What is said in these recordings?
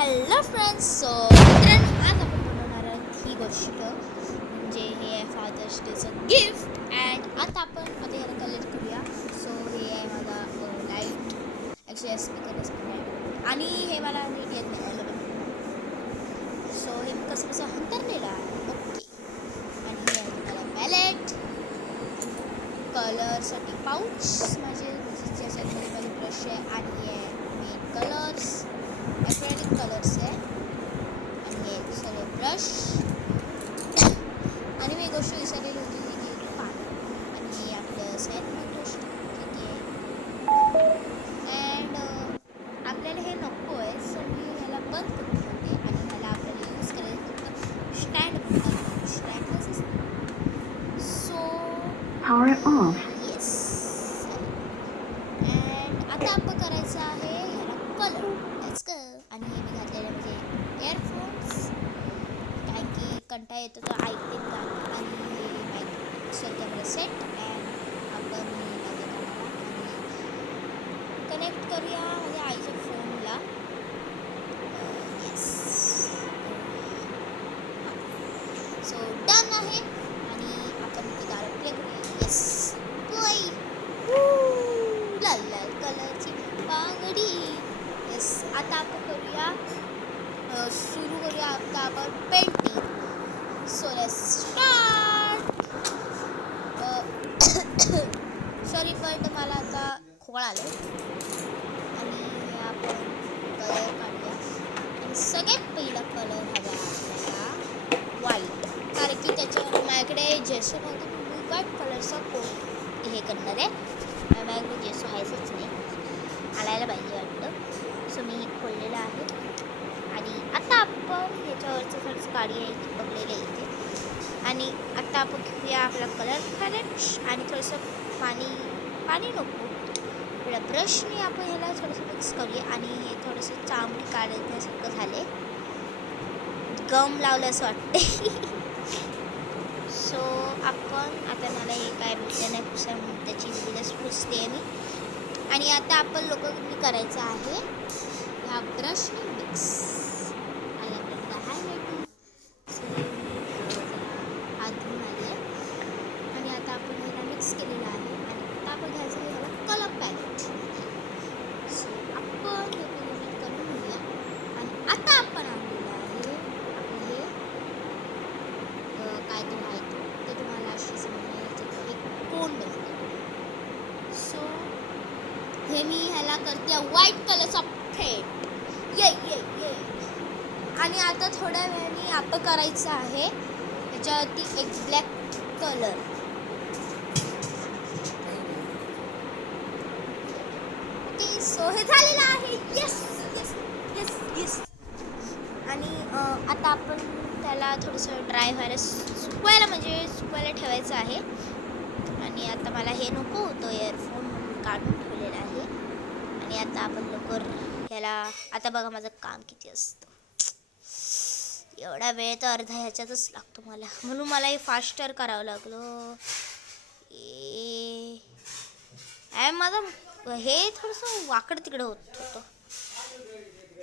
Hello friends. मित्रांनो, आज आपण बनवणार आहोत ही गोष्ट म्हणजे हे आहे फादर्स डेचं गिफ्ट. अँड आता ह्याला कलर करूया. सो हे आहे माझा लाईट. ॲक्च्युली स्पीकरच पण लाईट बनवले आणि हे मला नीट येत नाही एलेवन. सो हे मी कसं हंतरलेलं आहे. ओके. आणि हे आहे मला पॅलेट, कलरसाठी पाऊच माझे ज्याच्यामध्ये माझे ब्रश आहे. आणि हे आहे मेन कलर्स, ॲक्रेलिक कलर्स आहे. आणि हे सगळे ब्रश. आणि मी गोष्ट विसरलेली होती की पाणी. आणि हे आपलं सॅनिटायझर गोष्ट ठीक आहे. अँड आपल्याला हे नको आहे. सो मी ह्याला बंद करून ठेवते. आणि ह्याला आपल्याला यूज करायचं फक्त स्टँड म्हणतात. स्टँड असं. So yes. अँड आता आपण करायचं आहे ह्याला कलर. Let's go. आणि हे मी घातलेलं म्हणजे इयरफोन्स, कारण की कंटाळा येतो तो ऐकते गाणं. आणि हे माईक कॅमेरा सेट. अँड आपण माझ्या कानाला कनेक्ट करूया माझ्या आईच्या फोनला. येस. सो डन आहे. आणि आपण ते गाणं प्ले करूया. Yes play. लाल लाल कलरची बांगडी. येस. आता आपण करूया सुरू करूया आता आपण painting. So let's start. Sorry but मला आता खोकळा आले. आणि आपण कलर काढूया. आणि सगळ्यात पहिला कलर हवा आपल्याला व्हाईट, कारण की त्याच्या माझ्याकडे जेसो नव्हतं. मी व्हाईट कलरचा कोट हे करणार आहे. माझ्याकडे जेसो आहेच नाही, आणायला पाहिजे वाटतं. सो मी खोललेलं आहे. आणि आता आपण ह्याच्यावरचं थोडंसं काडी आहे चिपकलेलं आहे इथे. आणि आता आपण घेऊया आपला कलर पॅलेट आणि थोडंसं पाणी नको, आपल्या ब्रशने आपण ह्याला थोडंसं मिक्स करूया. आणि हे थोडंसं चांबडी काढण्यासारखं झाले, गम लावलं असं वाटते. सो आपण आता मला हे काय भेटलं नाही पुसा, त्याची विलच पुसते मी. आणि आता आपण लोकांनी करायचं आहे ह्या ब्रशने मिक्स. आणि आपल्याला हायलायटिंग आधून आली आहे. आणि आता आपण ह्याला मिक्स केलेलं आहे. आणि आता आपण घ्यायचं आहे ह्याला कलर पॅलेट. सो आपण हे कलर करून घेऊया. आणि आता आपण आणलेलं आहे आपलं हे काय तो आहे ते तुम्हाला अशी समजण्याचं एक कोण बनते. सो हे मी ह्याला करते व्हाईट कलरचा फेट. ये ये ये. आणि आता थोड्या वेळाने आपण करायचं आहे त्याच्यावरती एक ब्लॅक कलर. ओके. सो हे झालेलं आहे. Yes yes yes yes. आणि आता आपण त्याला थोडंसं ड्राय व्हायला सुकवायला ठेवायचं आहे. आणि आता मला हे नको होतं इयरफोन म्हणून काढून ठेवलेलं आहे. आणि आता आपण लवकर ह्याला, आता बघा माझं काम किती असतं, एवढा वेळ तर अर्धा ह्याच्यातच लागतो मला, म्हणून मला हे फास्टर करावं लागलं. माझं हे थोडंसं वाकडं तिकडं होत होतं.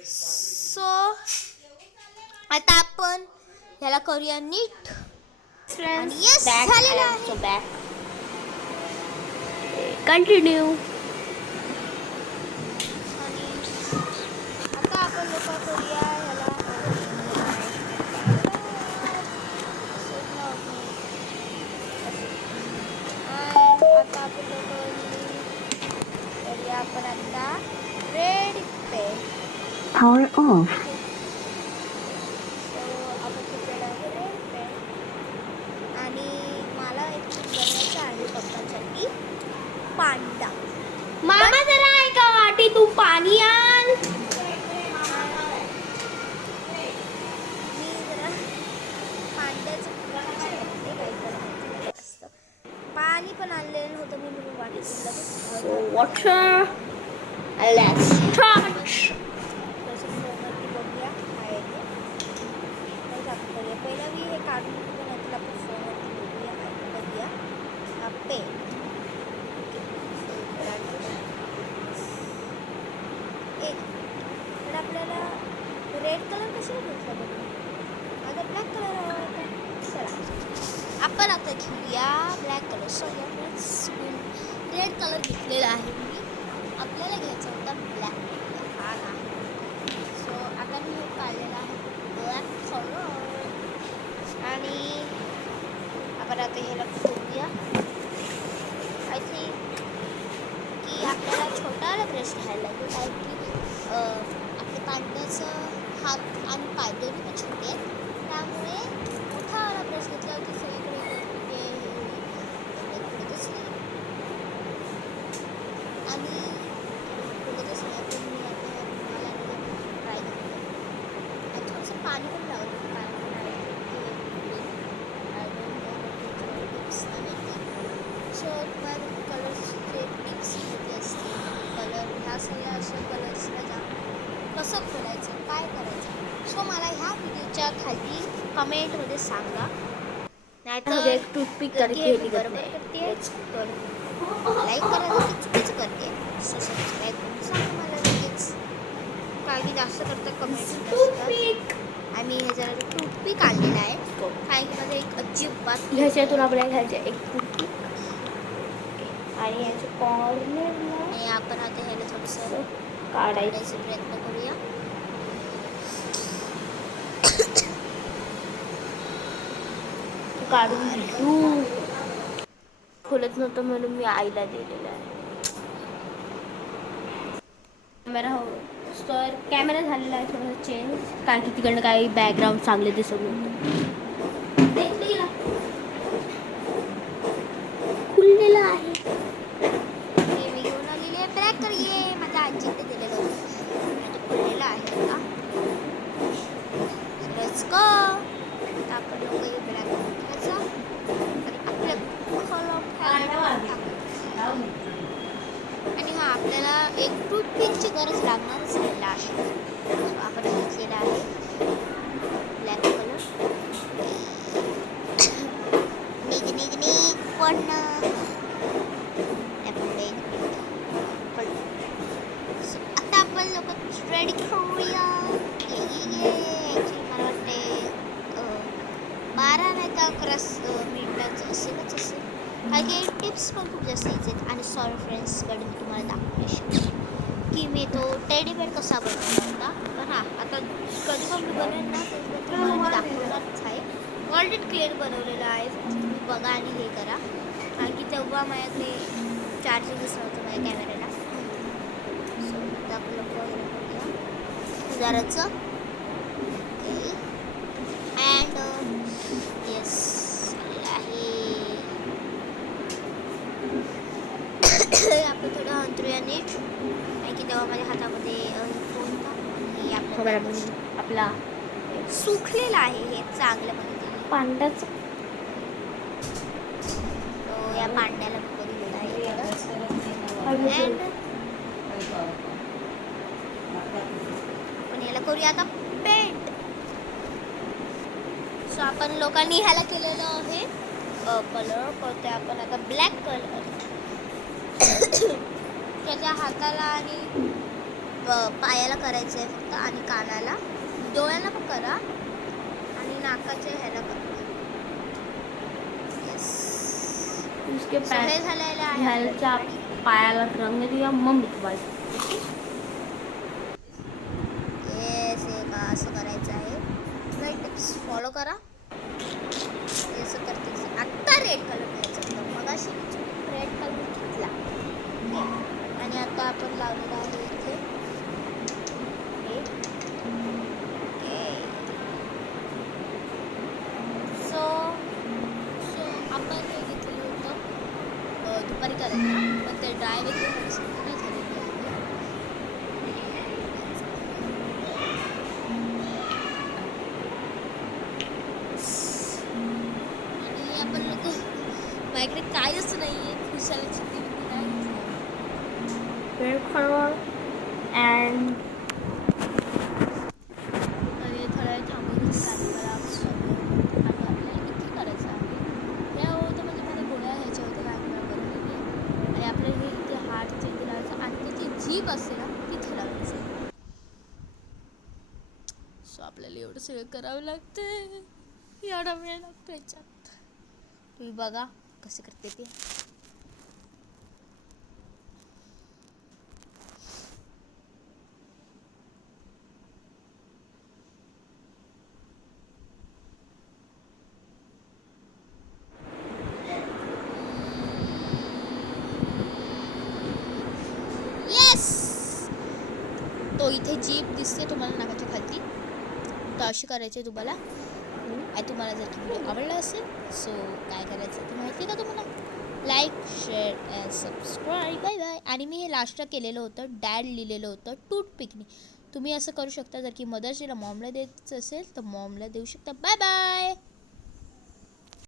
सो आता आपण ह्याला करूया नीट. आणि येस झालेलं आहे. कंटिन्यू. आणि आता आपण लोक करूया ह्याला आता आपण लोक करूया आपण आता red pen. Power off. So आपण केलेलं आहे रेड पेन. आणि मला एक बनवायचं आहे पप्पांसाठी पांडा. मामा जरा एका वाटी तू पाणी आण. मी जरा पांड्याचं असतं, पाणी पण आणलेलं नव्हतं मी म्हणून वाटत Water. Let's start. थोडंसं फोनवरती बघूया काय आहे ते. आपण करूया पहिला मी हे काढून घेतो, नंतर आपण फोनवरती बघूया आणि बघूया पेन. एक तर आपल्याला रेड रेड कलर कशाला घेतला बघ, माझा ब्लॅक कलर हवा. चला आपण आता घेऊया black colour. So red colour घेतलेला आहे मी, आपल्याला घ्यायचा होता ब्लॅक कलर, हा नाही. सो आता मी हे काढलेला आहे ब्लॅक कलर आणि आपण आता ह्याला ठेवूया. आय थिंक की आपल्याला छोटावाला ब्रश घ्यायला लागेल, कारण की आपल्या पांढऱ्याचं हात आणि पाय दोन्ही पण छोटे आहेत, त्यामुळे मोठावाला ब्रश घेतल्यावरती सगळीकडे पुढे दिसले आणि पुढे दिसले तर मी आता मला ट्राय करते आणि थोडंसं पाणी पण लावलं. सो तुम्हाला कलर्सचे टिप्स घेतले असते, कलर ह्या सगळ्या अशा कलर्सला जा कसं खोलायचं, काय करायचं. सो मला ह्या व्हिडिओच्या खाली कमेंटमध्ये सांगा. नाहीतर एक टूथपिक हे मी बरोबर करते तर लाईक करायला की चुकीच करते. सो सबस्क्राईब करून सांगा मला लगेच, काय की जास्त करतं कमेंट. आणि हे जरा टूथपिक आणलेला आहे, कारण की माझं एक अजिबात ह्याच्यातून आपल्याला घ्यायचे एक टूथपिक आणि याच्या कॉर्नरला आणि आपण आता ह्याला थोडंसं काढायचं. काढायचा प्रयत्न करूया. काढून घेऊ. खोलत नव्हतं म्हणून मी आईला दिलेलं आहे. कॅमेरा झालेला आहे थोडंसं चेंज, कारण की तिकडनं काही बॅकग्राऊंड चांगले दिसत नव्हतं. खुललेला आहे. हे मी घेऊन आलेली आहे ब्लॅक कलर, ये माझ्या आजीने दिलेलं होतं, खुललेलं आहे का. Let's go. आता आपण लोक हे ब्लॅक घ्यायचा आणि आपल्या आणि हा आपल्याला एक टूथपिकची गरज लागणारच आहे. सो आपण घेतलेला आहे ब्लॅक कलर. निघ पण आता आपण लोक रेडी करूया. ॲक्च्युली मला वाटते 12 नाही तर 11 मिनिटाचं असेलच असेल, कारण की टिप्स पण खूप जास्त यायचे. आणि सॉरी फ्रेंड्सकडे मी तुम्हाला दाखवू शकते की मी तो टेडी बेअर कसा बनवला होता. पण हां आता कधी पण मी बनवेन ना तर तुम्हाला मी दाखवणारच आहे. ऑलरेडी क्लिअर बनवलेलं आहे, फक्त तुम्ही बघा आणि हे करा, कारण की तेव्हा माझ्याकडे चार्जिंगच नव्हतं माझ्या कॅमेऱ्याला. सो आता आपण लोक हजाराचं अँड येस आलेलं आहे. आपण थोडं अंतरूया नीट, कारण की तेव्हा माझ्या हातामध्ये फोन होता आणि आपला सुकलेला आहे हे चांगल्या पद्धतीने. पांढराच तो या पांड्याला बघून घेत आहे अँड आपण याला करूया आता पेंट. सो आपण लोकांनी ह्याला केलेलं आहे कलर करतोय आपण आता ब्लॅक कलर. त्याच्या हाताला आणि पायाला करायचं आहे फक्त, आणि कानाला, डोळ्याला पण करा आणि नाकाच्या ह्याला करा. उसके हे झालेलं आहे. ह्याच्या पायाला रंग दिया मग तुम्हाला असं करायचं आहे. टिप्स फॉलो करा. असं करते आत्ता रेड कलर घ्यायचा होता, मग अशी रेड कलर घेतला आणि आता आपण लावलेला आहे इथे सो आपण हे घेतलेलं होतं दुपारी करायला, पण ते ड्राय वगैरे नाही झालेली आहे. आणि आपण लोक माझ्याकडे काहीच नाही आहे, खुशाला चिठ्ठी नाही रेड कलर अँड आणि थोड्या थांबून मला आपल्याला इथे करायचं आहे. या होतं म्हणजे मला गोळ्या ह्याच्या होत्या आणि आपल्याला हे इथे हार्ट चेंज सो आपल्याला एवढं सगळं करावं लागतं. एवढा वेळ लागतो याच्यात. तुम्ही बघा कसं करते ते. तो इथे जीप दिसते तुम्हाला नाकाच्या खाली, तर अशी करायची तुम्हाला. आणि तुम्हाला जर की व्हिडिओ आवडला असेल सो काय करायचं ते माहिती आहे का तुम्हाला? Like, share and subscribe. Bye bye. आणि मी हे लास्टला केलेलं होतं, डॅड लिहिलेलं होतं टूथपिकनी. तुम्ही असं करू शकता, जर की मदर्स डेला मॉमला द्यायचं असेल तर मॉमला देऊ शकता. Bye bye.